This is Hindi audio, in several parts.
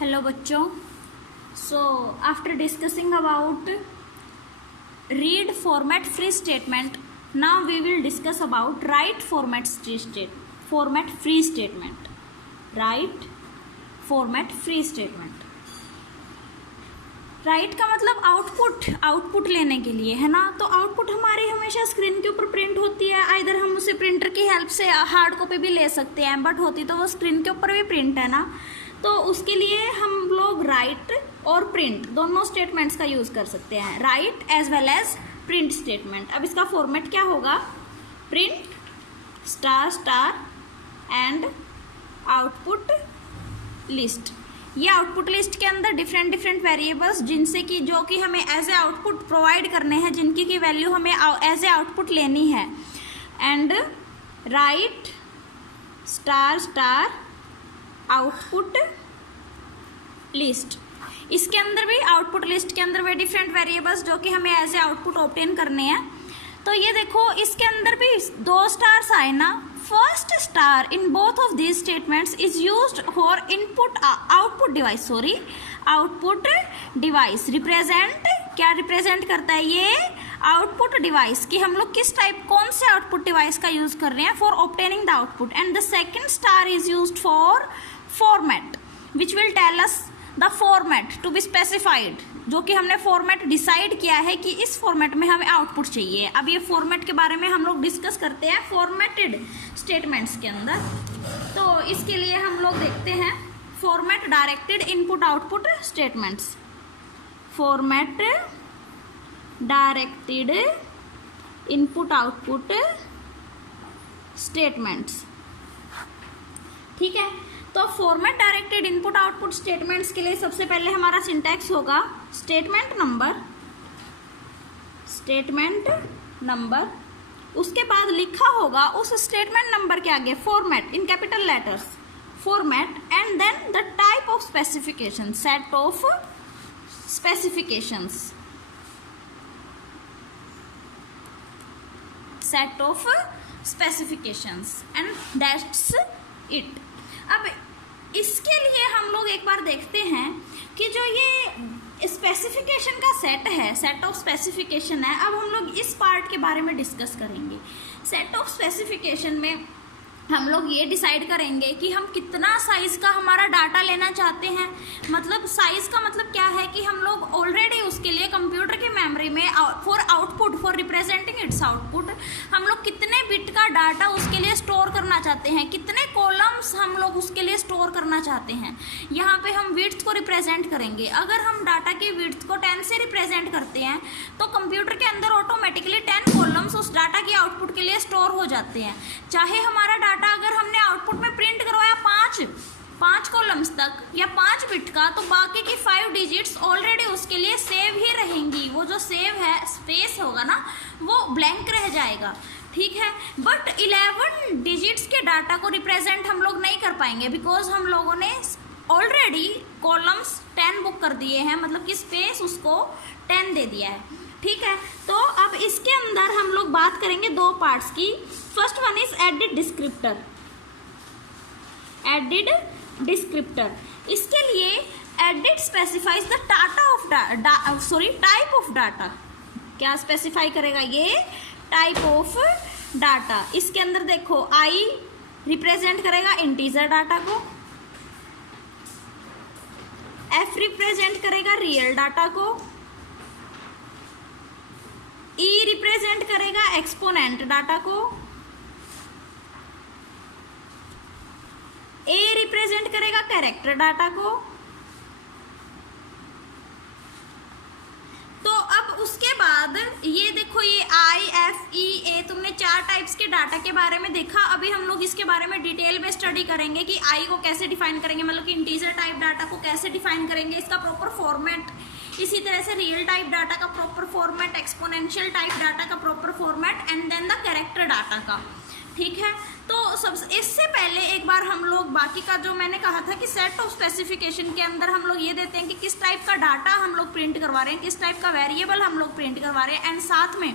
Hello बच्चों. So after discussing about read format free statement, now we will discuss about write format free statement. Write format free statement. Right का मतलब आउटपुट लेने के लिए है ना. तो आउटपुट हमारी हमेशा स्क्रीन के ऊपर प्रिंट होती है. आइदर हम उसे प्रिंटर की हेल्प से हार्ड कॉपी भी ले सकते हैं, बट होती तो वो स्क्रीन के ऊपर भी प्रिंट है ना. तो उसके लिए हम लोग राइट और प्रिंट दोनों स्टेटमेंट्स का यूज़ कर सकते हैं, write as well as print statement. अब इसका फॉर्मेट क्या होगा? Print star star and output list. ये आउटपुट लिस्ट के अंदर डिफरेंट वेरिएबल्स जिनसे कि जो कि हमें एज ए आउटपुट प्रोवाइड करने हैं, जिनकी की वैल्यू हमें एज ए आउटपुट लेनी है. And right star star output list. इसके अंदर भी आउटपुट लिस्ट के अंदर भी डिफरेंट वेरिएबल्स जो कि हमें एज ए आउटपुट ऑब्टेन करने हैं. तो ये देखो इसके अंदर भी दो स्टार्स आए ना. First star in both of these statements is used for output device. Represent क्या रिप्रेजेंट करता है? ये आउटपुट डिवाइस कि हम लोग किस टाइप कौन से आउटपुट डिवाइस का यूज कर रहे हैं for obtaining the output. And the second star is used for format which will tell us the format to be specified, जो कि हमने फॉर्मेट डिसाइड किया है कि इस फॉर्मेट में हमें आउटपुट चाहिए. अब ये फॉर्मेट के बारे में हम लोग डिस्कस करते हैं फॉर्मेटेड स्टेटमेंट्स के अंदर. तो इसके लिए हम लोग देखते हैं format directed input output statements. Format directed input output statements. ठीक है. तो format directed input output statements के लिए सबसे पहले हमारा सिंटैक्स होगा स्टेटमेंट नंबर. उसके बाद लिखा होगा उस स्टेटमेंट नंबर के आगे format in capital letters, format and then the type of specification, set of specifications and that's it. अब इसके लिए हम लोग एक बार देखते हैं कि जो ये स्पेसिफिकेशन का सेट है, सेट ऑफ स्पेसिफिकेशन है. अब हम लोग इस पार्ट के बारे में डिस्कस करेंगे. सेट ऑफ स्पेसिफिकेशन में हम लोग ये डिसाइड करेंगे कि हम कितना साइज का हमारा डाटा लेना चाहते हैं. मतलब साइज का मतलब क्या है कि हम लोग ऑलरेडी उसके लिए कंप्यूटर की मेमोरी में फॉर रिप्रेजेंटिंग इट्स आउटपुट हम लोग कितने बिट का डाटा उसके लिए स्टोर करना चाहते हैं, कितने कॉलम्स हम लोग उसके लिए स्टोर करना चाहते हैं. यहाँ पे हम विड्थ को रिप्रेजेंट करेंगे. अगर हम डाटा की विड्थ को 10 से रिप्रेजेंट करते हैं तो कंप्यूटर के अंदर ऑटोमेटिकली 10 कॉलम्स उस डाटा की आउटपुट के लिए स्टोर हो जाते हैं. चाहे हमारा डाटा अगर हमने आउटपुट में प्रिंट करवाया 5 कॉलम्स तक या 5 बिट का, तो बाकी की 5 डिजिट्स ऑलरेडी उसके लिए सेव ही रहेंगी. वो जो सेव है स्पेस होगा ना, वो ब्लैंक रह जाएगा. ठीक है. बट 11 डिजिट्स के डाटा को रिप्रेजेंट हम लोग नहीं कर पाएंगे बिकॉज हम लोगों ने ऑलरेडी कॉलम्स 10 बुक कर दिए हैं, मतलब कि स्पेस उसको 10 दे दिया है. ठीक है. तो अब इसके अंदर हम लोग बात करेंगे दो पार्ट्स की. First one is added descriptor. इसके लिए added specifies the type of data. क्या स्पेसिफाई करेगा? ये टाइप ऑफ डाटा. इसके अंदर देखो आई रिप्रेजेंट करेगा इंटीजर डाटा को, एफ रिप्रेजेंट करेगा रियल डाटा को, ई रिप्रेजेंट करेगा एक्सपोनेंट डाटा को, ए रिप्रेजेंट करेगा कैरेक्टर डाटा को. तो अब उसके बाद ये देखो ये आई एफ ई ए, तुमने 4 टाइप्स के डाटा के बारे में देखा. अभी हम लोग इसके बारे में डिटेल में स्टडी करेंगे कि आई को कैसे डिफाइन करेंगे, मतलब कि इंटीजर टाइप डाटा को कैसे डिफाइन करेंगे, इसका प्रॉपर फॉर्मेट. इसी तरह से रियल टाइप डाटा का proper format, exponential type data का proper format and then the character data का. ठीक है. तो इससे पहले एक बार हम लोग बाकी का जो मैंने कहा था कि सेट ऑफ स्पेसिफिकेशन के अंदर हम लोग ये देते हैं कि किस टाइप का डाटा हम लोग प्रिंट करवा रहे हैं, किस टाइप का वेरिएबल हम लोग प्रिंट करवा रहे हैं. एंड साथ में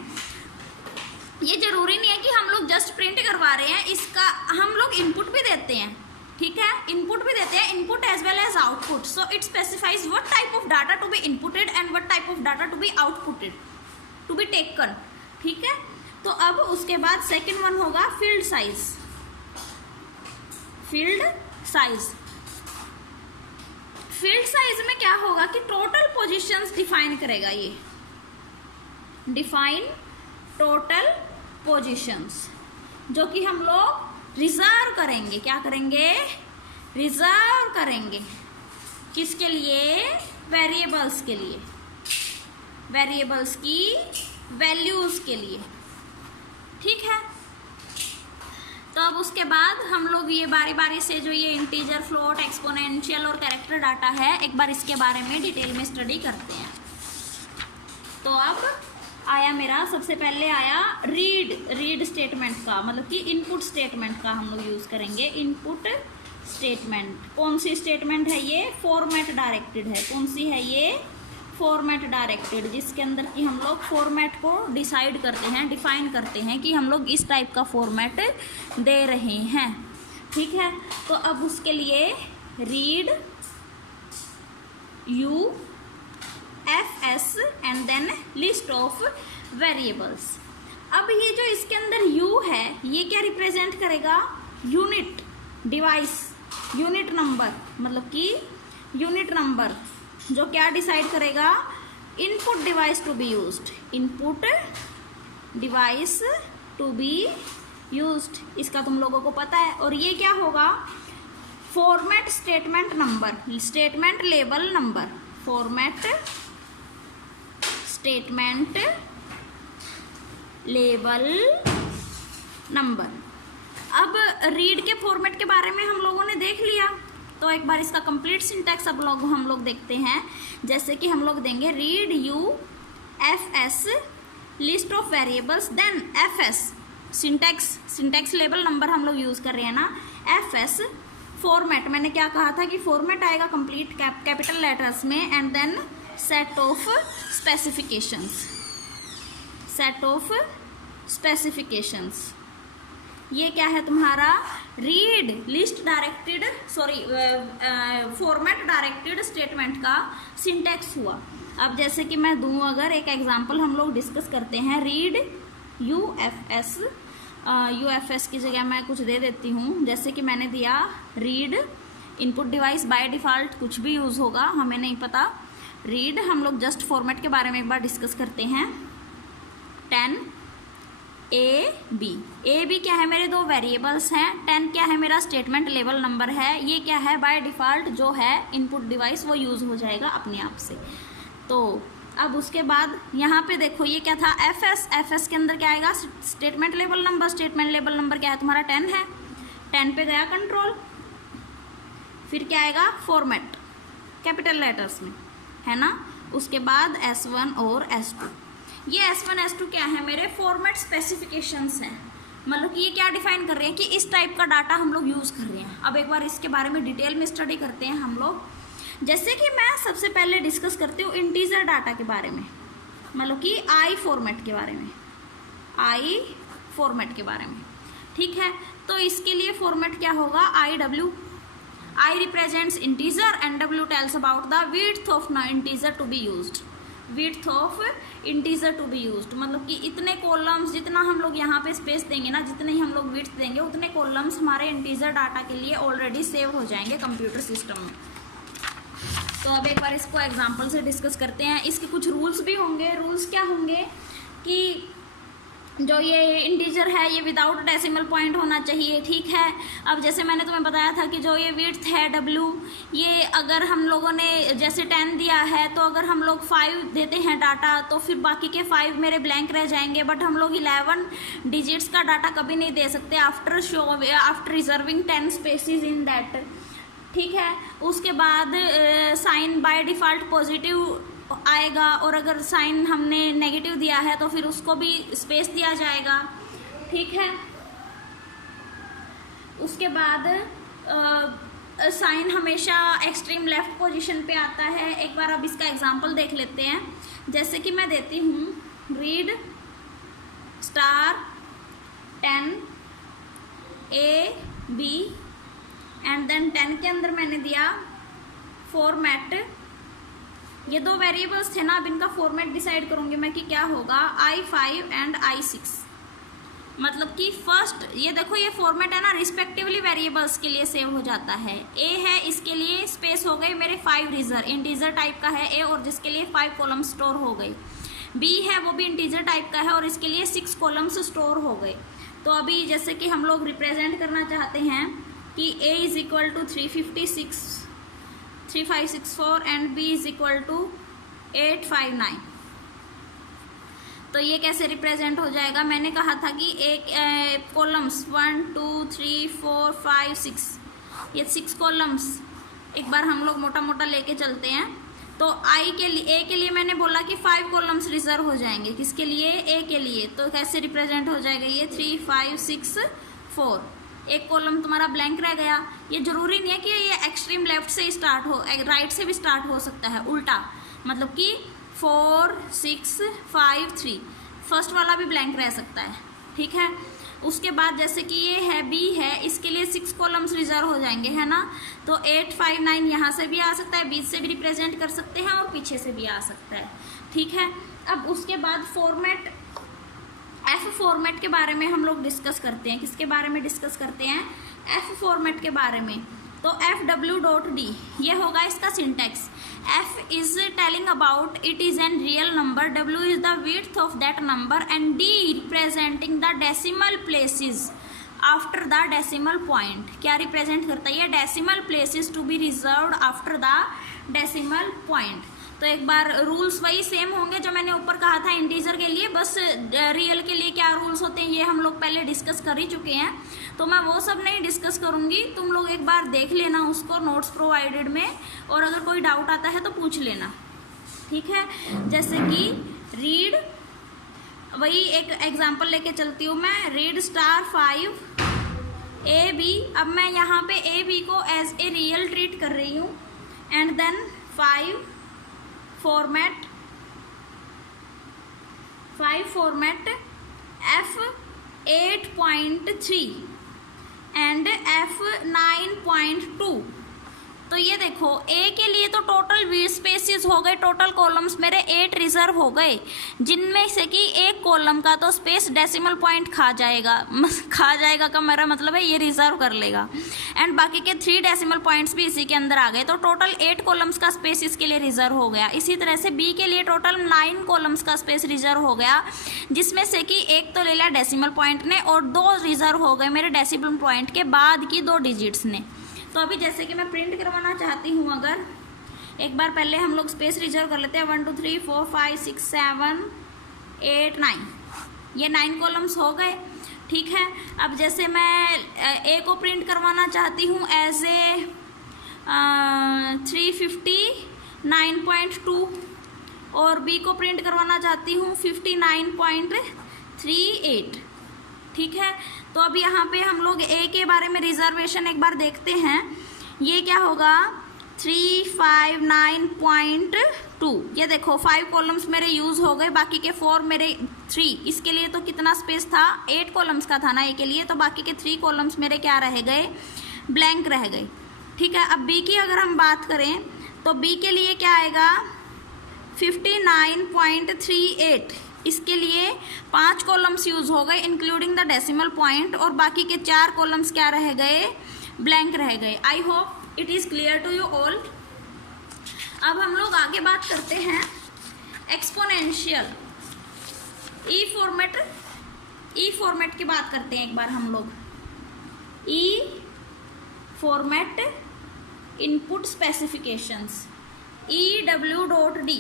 ये जरूरी नहीं है कि हम लोग जस्ट प्रिंट करवा रहे हैं, इसका हम लोग इनपुट भी देते हैं. ठीक है, इनपुट भी देते हैं, input as well as output. So it specifies what type of data to be inputted and what type of data to be outputted, to be taken. ठीक है, तो अब उसके बाद सेकेंड वन होगा field size. Field size, field size में क्या होगा कि टोटल पोजीशंस डिफाइन करेगा ये, डिफाइन टोटल पोजीशंस, जो कि हम लोग रिजर्व करेंगे। क्या करेंगे? रिजर्व करेंगे। किसके लिए? वेरिएबल्स के लिए, वेरिएबल्स की वैल्यूज के लिए। ठीक है, तो अब उसके बाद हम लोग ये बारी बारी से जो ये इंटीजर, फ्लोट, एक्सपोनेंशियल और कैरेक्टर डाटा है, एक बार इसके बारे में डिटेल में स्टडी करते हैं। तो अब आया मेरा, सबसे पहले आया रीड स्टेटमेंट का, मतलब कि इनपुट स्टेटमेंट का हम लोग यूज करेंगे। इनपुट स्टेटमेंट कौन सी स्टेटमेंट है? ये फॉर्मेट डायरेक्टेड है। कौन सी है ये? फॉर्मेट डायरेक्टेड, जिसके अंदर कि हम लोग फॉर्मेट को डिसाइड करते हैं, डिफाइन करते हैं कि हम लोग इस टाइप का फॉर्मेट दे रहे हैं। ठीक है, तो अब उसके लिए read u fs and then list of variables. अब ये जो इसके अंदर u है, ये क्या रिप्रेजेंट करेगा? यूनिट डिवाइस, यूनिट नंबर, मतलब कि यूनिट नंबर जो क्या डिसाइड करेगा? Input device to be used, input device to be used, इसका तुम लोगों को पता है। और ये क्या होगा? Format statement number, statement label number, format statement label number. अब रीड के फॉर्मेट के बारे में हम लोगों ने देख लिया, तो एक बार इसका कंप्लीट सिंटैक्स अब हम लोग देखते हैं। जैसे कि हम लोग देंगे read u fs list of variables, then fs syntax label number हम लोग यूज कर रहे हैं ना, fs फॉर्मेट, मैंने क्या कहा था कि फॉर्मेट आएगा कंप्लीट कैपिटल लेटर्स में, and then set of specifications, set of specifications. ये क्या है तुम्हारा? Read list directed, sorry format directed statement का सिंटैक्स हुआ। अब जैसे कि मैं दूं, अगर एक एग्जांपल हम लोग डिस्कस करते हैं, रीड यूएफएस की जगह मैं कुछ दे देती हूँ। जैसे कि मैंने दिया read input device, by default कुछ भी यूज़ होगा, हमें नहीं पता। रीड, हम लोग जस्ट फॉर्मेट के बारे में एक बार डिस्कस करते हैं। 10 ए बी क्या है? मेरे दो वेरिएबल्स हैं। 10 क्या है? मेरा स्टेटमेंट लेवल नंबर है। ये क्या है? बाय डिफ़ॉल्ट जो है इनपुट डिवाइस वो यूज़ हो जाएगा अपने आप से। तो अब उसके बाद यहाँ पे देखो ये क्या था? एफएस के अंदर क्या आएगा? Statement level number. Statement level number क्या है तुम्हारा? 10 है। 10 पे गया कंट्रोल, फिर क्या आएगा? फॉर्मेट कैपिटल लेटर्स में, है ना। उसके बाद S1 और S2। ये S1 S2 क्या है? मेरे फॉर्मेट स्पेसिफिकेशंस हैं, मतलब कि ये क्या डिफाइन कर रहे हैं कि इस टाइप का डाटा हम लोग यूज़ कर रहे हैं। अब एक बार इसके बारे में डिटेल में स्टडी करते हैं हम लोग। जैसे कि मैं सबसे पहले डिस्कस करती हूँ इंटीजर डाटा के बारे में, मतलब कि आई फॉर्मेट के बारे में, आई फॉर्मेट के बारे में। ठीक है, तो इसके लिए फॉर्मेट क्या होगा? IW, I represents integer and W tells about the width of integer to be used, width of integer to be used, मतलब कि इतने कॉलम्स, जितना हम लोग यहाँ पे स्पेस देंगे ना, जितने ही हम लोग विड्थ देंगे, उतने कॉलम्स हमारे इंटीजर डाटा के लिए ऑलरेडी सेव हो जाएंगे कंप्यूटर सिस्टम में। तो अब एक बार इसको एग्जांपल से डिस्कस करते हैं। इसके कुछ रूल्स भी होंगे। रूल्स क्या होंगे कि जो ये इंटीजर है ये विदाउट डेसिमल पॉइंट होना चाहिए। ठीक है, अब जैसे मैंने तुम्हें बताया था कि जो ये विड्थ है W, ये अगर हम लोगों ने जैसे 10 दिया है, तो अगर हम लोग 5 देते हैं डाटा, तो फिर बाकी के 5 मेरे ब्लैंक रह जाएंगे। बट हम लोग 11 डिजिट्स का डाटा कभी नहीं दे सकते after reserving 10 spaces in that. ठीक है, उसके बाद साइन बाय डिफ़ॉल्ट पॉजिटिव आएगा, और अगर साइन हमने नेगेटिव दिया है तो फिर उसको भी स्पेस दिया जाएगा। ठीक है, उसके बाद साइन हमेशा एक्सट्रीम लेफ्ट पोजीशन पे आता है। एक बार अब इसका एग्जांपल देख लेते हैं। जैसे कि मैं देती हूँ read star 10 A B and then 10 के अंदर मैंने दिया फॉर्मेट। ये दो वेरिएबल्स थे ना, अब इनका फॉर्मेट डिसाइड करूंगी मैं कि क्या होगा, I5 एंड I6। मतलब कि फर्स्ट ये देखो ये फॉर्मेट है ना, रिस्पेक्टिवली वेरिएबल्स के लिए सेव हो जाता है। ए है, इसके लिए स्पेस हो गई मेरे 5 रीजर, इंटीजर टाइप का है ए, और जिसके लिए 5 कॉलम स्टोर हो गई। बी है, वो भी इंटीजर टाइप का है और इसके लिए 6 कॉलम्स स्टोर हो गए। तो अभी जैसे कि हम लोग रिप्रेजेंट करना चाहते हैं कि a is equal to 3564 and b is equal to 859। तो ये कैसे रिप्रेजेंट हो जाएगा, मैंने कहा था कि एक कॉलम्स 1 2 3 4 5 6, ये 6 कॉलम्स एक बार हम लोग मोटा मोटा लेके चलते हैं। तो ए के लिए मैंने बोला कि 5 कॉलम्स रिजर्व हो जाएंगे, किसके लिए, ए के लिए। तो कैसे रिप्रेजेंट हो जाएगा ये 3 5 6 4, एक कॉलम तुम्हारा ब्लैंक रह गया। ये जरूरी नहीं है कि ये एक्सट्रीम लेफ्ट से स्टार्ट हो, राइट से भी स्टार्ट हो सकता है, उल्टा, मतलब कि 4 6 5 3, फर्स्ट वाला भी ब्लैंक रह सकता है, ठीक है। उसके बाद जैसे कि ये है बी है, इसके लिए 6 कॉलम्स रिजर्व हो जाएंगे, है ना। तो 859 यहाँ से भी आ सकता है, बीच से भी रिप्रेजेंट कर सकते हैं और पीछे से भी आ सकता है, ठीक है। अब उसके बाद फॉर्मेट, एफ फॉर्मेट के बारे में हम लोग डिस्कस करते हैं। किसके बारे में डिस्कस करते हैं, एफ फॉर्मेट के बारे में। तो fw.d ये होगा इसका सिंटेक्स। f is telling about it is an real number, w is the width of that number and d representing the decimal places after the decimal point. क्या रिप्रेजेंट करता है ये, decimal places to be reserved after the decimal point. तो एक बार रूल्स वही सेम होंगे जो मैंने ऊपर कहा था इंटीजर के लिए, बस रियल के लिए क्या रूल्स होते हैं ये हम लोग पहले डिस्कस कर ही चुके हैं, तो मैं वो सब नहीं डिस्कस करूंगी। तुम लोग एक बार देख लेना उसको नोट्स प्रोवाइडेड में, और अगर कोई डाउट आता है तो पूछ लेना, ठीक है। जैसे कि रीड, वही एक एग्जाम्पल लेके चलती हूँ मैं, रीड *5 AB। अब मैं यहाँ पे AB को एज ए रियल ट्रीट कर रही हूँ, and then 5 format F8.3 and F9.2। तो ये देखो ए के लिए तो टोटल वीड स्पेसिस हो गए, टोटल कॉलम्स मेरे 8 रिजर्व हो गए, जिनमें से कि एक कॉलम का तो स्पेस डेसिमल पॉइंट खा जाएगा का मेरा मतलब है ये रिजर्व कर लेगा, एंड बाकी के 3 डेसिमल पॉइंट्स भी इसी के अंदर आ गए, तो टोटल 8 कॉलम्स का स्पेस इसके लिए रिजर्व हो गया। इसी तरह से बी के लिए टोटल 9 कॉलम्स का स्पेस रिजर्व हो गया, जिसमें से कि एक तो ले लिया डेसिमल पॉइंट ने और 2 रिजर्व हो गए मेरे डेसिमल पॉइंट के बाद की 2 डिजिट्स ने। तो अभी जैसे कि मैं प्रिंट करवाना चाहती हूँ, अगर एक बार पहले हम लोग स्पेस रिजर्व कर लेते हैं, 1 2 3 4 5 6 7 8 9, ये 9 कॉलम्स हो गए, ठीक है। अब जैसे मैं ए को प्रिंट करवाना चाहती हूँ एज ए 359.2 और बी को प्रिंट करवाना चाहती हूँ 59.38, ठीक है। तो अब यहाँ पे हम लोग ए के बारे में रिजर्वेशन एक बार देखते हैं, ये क्या होगा 359.2। ये देखो 5 कॉलम्स मेरे यूज हो गए, बाकी के 4 मेरे 3, इसके लिए तो कितना स्पेस था, 8 कॉलम्स का था ना ए के लिए, तो बाकी के 3 कॉलम्स मेरे क्या रह गए, ब्लैंक रह गए, ठीक है। अब बी की अगर हम बात करें तो बी के लिए क्या आएगा 59.38, इसके लिए 5 कॉलम्स यूज हो गए इंक्लूडिंग द डेसिमल पॉइंट, और बाकी के 4 कॉलम्स क्या रह गए, ब्लैंक रह गए। I hope it is clear to you all. अब हम लोग आगे बात करते हैं एक्सपोनेंशियल ई फॉर्मेट की बात करते हैं एक बार हम लोग। ई फॉर्मेट इनपुट स्पेसिफिकेशंस EW.D,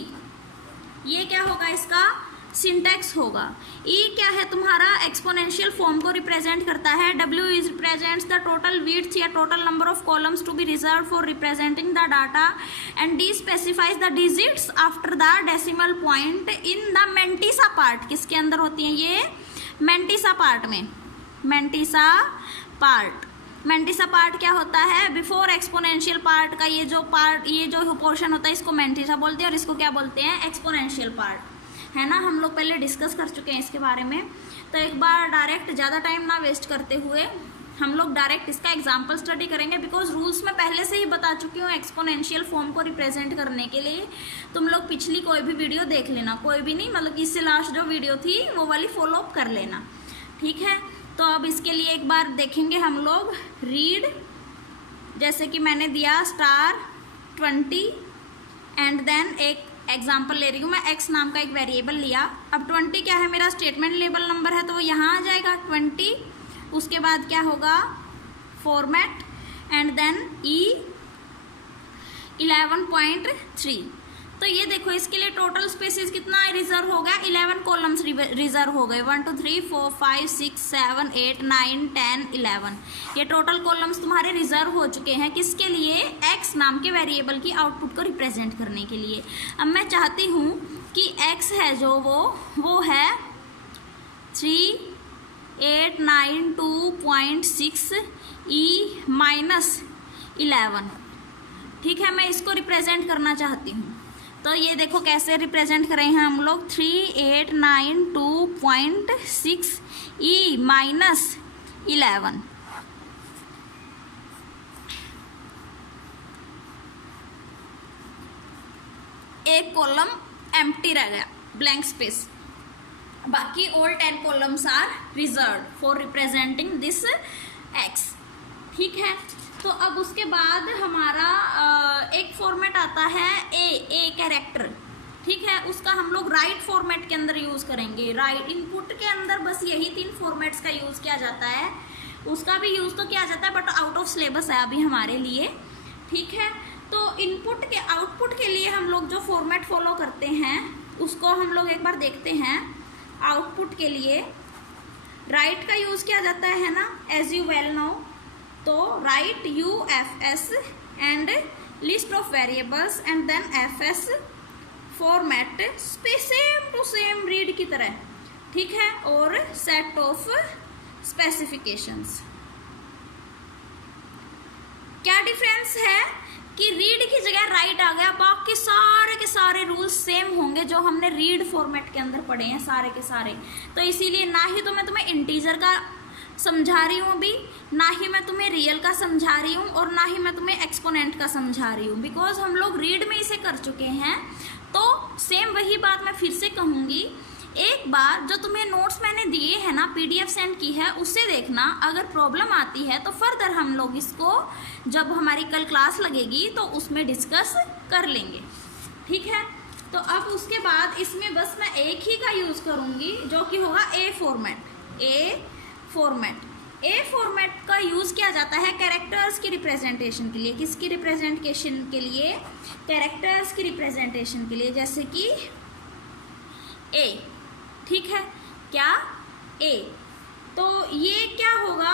ये क्या होगा, इसका सिंटैक्स होगा। ई क्या है तुम्हारा, एक्सपोनेंशियल फॉर्म को रिप्रेजेंट करता है। W is represents the total width या total number of columns to be reserve for representing the data, and D specifies the digits after the decimal point in the mantissa part. किसके अंदर होती है ये, मेंटिसा पार्ट में। मेंटिसा पार्ट क्या होता है, बिफोर एक्सपोनेंशियल पार्ट का ये जो पोर्शन होता है इसको मेंटिसा बोलते हैं, और इसको क्या बोलते हैं, एक्सपोनेंशियल पार्ट, है ना। हम लोग पहले डिस्कस कर चुके हैं इसके बारे में। तो एक बार डायरेक्ट ज़्यादा टाइम ना वेस्ट करते हुए हम लोग डायरेक्ट इसका एग्जाम्पल स्टडी करेंगे, बिकॉज रूल्स मैं पहले से ही बता चुकी हूँ एक्सपोनेंशियल फॉर्म को रिप्रेजेंट करने के लिए। तुम लोग पिछली कोई भी वीडियो देख लेना, कोई भी नहीं, मतलब इससे लास्ट जो वीडियो थी वो वाली फॉलो अप कर लेना, ठीक है। तो अब इसके लिए एक बार देखेंगे हम लोग रीड, जैसे कि मैंने दिया *20 एंड देन एक एग्जाम्पल ले रही हूँ मैं, x नाम का एक वेरिएबल लिया। अब 20 क्या है, मेरा स्टेटमेंट लेबल नंबर है, तो वो यहाँ आ जाएगा 20। उसके बाद क्या होगा, फॉर्मेट एंड देन E11.3। तो ये देखो इसके लिए टोटल स्पेसेस कितना रिजर्व हो गया, 11 कॉलम्स रिजर्व हो गए, 1 2 3 4 5 6 7 8 9 10 11। ये टोटल कॉलम्स तुम्हारे रिजर्व हो चुके हैं, किसके लिए, x नाम के वेरिएबल की आउटपुट को रिप्रेजेंट करने के लिए। अब मैं चाहती हूँ कि x है जो वो है 3892.6 E-11, ठीक है। मैं इसको रिप्रेजेंट करना चाहती हूँ, तो ये देखो कैसे रिप्रेजेंट करें हैं हम लोग, 3892.6 E-11। एक कॉलम एम्प्टी रह गया, ब्लैंक स्पेस, बाकी all 10 columns are reserved for representing this x, ठीक है। तो अब उसके बाद हमारा एक फॉर्मेट आता है ए कैरेक्टर, ठीक है। उसका हम लोग राइट फॉर्मेट के अंदर यूज़ करेंगे। राइट इनपुट के अंदर बस यही 3 फॉर्मेट्स का यूज़ किया जाता है, उसका भी यूज़ तो किया जाता है बट आउट ऑफ सिलेबस है अभी हमारे लिए, ठीक है। तो इनपुट के आउटपुट के लिए हम लोग जो फॉर्मेट फॉलो करते हैं उसको हम लोग एक बार देखते हैं। आउटपुट के लिए राइट का यूज़ किया जाता है ना, एज यू वेल नो। तो write UFS and list of variables and then FS format same to same read की तरह, ठीक है। और सेट ऑफ स्पेसिफिकेशंस, क्या डिफरेंस है कि रीड की जगह राइट आ गया, बाकी सारे के सारे रूल्स सेम होंगे जो हमने रीड फॉर्मेट के अंदर पढ़े हैं सारे के सारे। तो इसीलिए ना ही तो मैं तुम्हें इंटीजर का समझा रही हूँ अभी, ना ही मैं तुम्हें रियल का समझा रही हूँ, और ना ही मैं तुम्हें एक्सपोनेंट का समझा रही हूँ, बिकॉज हम लोग रीड में इसे कर चुके हैं। तो सेम वही बात मैं फिर से कहूँगी, एक बार जो तुम्हें नोट्स मैंने दिए हैं ना, PDF सेंड की है, उससे देखना। अगर प्रॉब्लम आती है तो फर्दर हम लोग इसको जब हमारी कल क्लास लगेगी तो उसमें डिस्कस कर लेंगे, ठीक है। तो अब उसके बाद इसमें बस मैं एक ही का यूज़ करूँगी जो कि होगा ए फॉर्मेट का यूज़ किया जाता है कैरेक्टर्स की रिप्रेजेंटेशन के लिए। किसकी रिप्रेजेंटेशन के लिए, कैरेक्टर्स की रिप्रेजेंटेशन के लिए, जैसे कि ए, ठीक है, क्या ए। तो ये क्या होगा,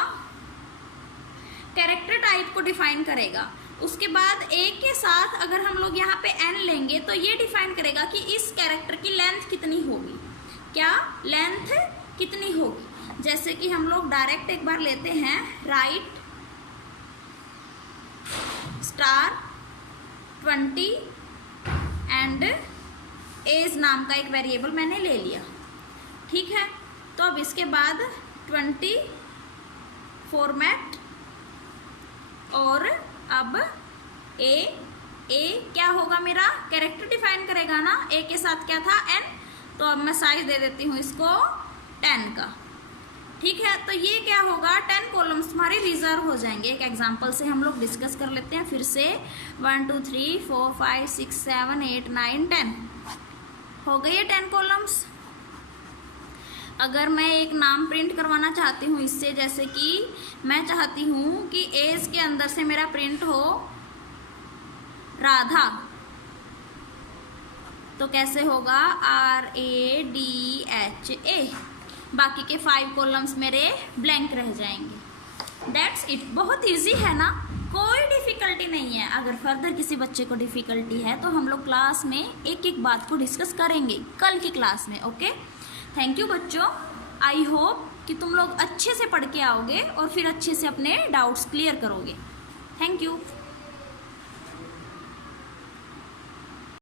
कैरेक्टर टाइप को डिफाइन करेगा। उसके बाद ए के साथ अगर हम लोग यहाँ पे एन लेंगे तो ये डिफाइन करेगा कि इस कैरेक्टर की लेंथ कितनी होगी, क्या लेंथ कितनी होगी। जैसे कि हम लोग डायरेक्ट एक बार लेते हैं, राइट *20 एंड एज नाम का एक वेरिएबल मैंने ले लिया, ठीक है। तो अब इसके बाद 20 फॉर्मेट, और अब ए क्या होगा, मेरा कैरेक्टर डिफाइन करेगा ना। ए के साथ क्या था, एन, तो अब मैं साइज दे देती हूँ इसको 10 का, ठीक है। तो ये क्या होगा, 10 कॉलम्स तुम्हारे रिजर्व हो जाएंगे। एक एग्जांपल से हम लोग डिस्कस कर लेते हैं फिर से। 1 2 3 4 5 6 7 8 9 10 हो गए ये 10 कॉलम्स। अगर मैं एक नाम प्रिंट करवाना चाहती हूँ इससे, जैसे कि मैं चाहती हूँ कि एज के अंदर से मेरा प्रिंट हो राधा, तो कैसे होगा, RADHA। बाकी के 5 कॉलम्स मेरे ब्लैंक रह जाएंगे। दैट्स इट, बहुत इजी है ना, कोई डिफ़िकल्टी नहीं है। अगर फर्दर किसी बच्चे को डिफ़िकल्टी है तो हम लोग क्लास में एक एक बात को डिस्कस करेंगे कल की क्लास में, ओके। थैंक यू बच्चों, आई होप कि तुम लोग अच्छे से पढ़ के आओगे और फिर अच्छे से अपने डाउट्स क्लियर करोगे। Thank you.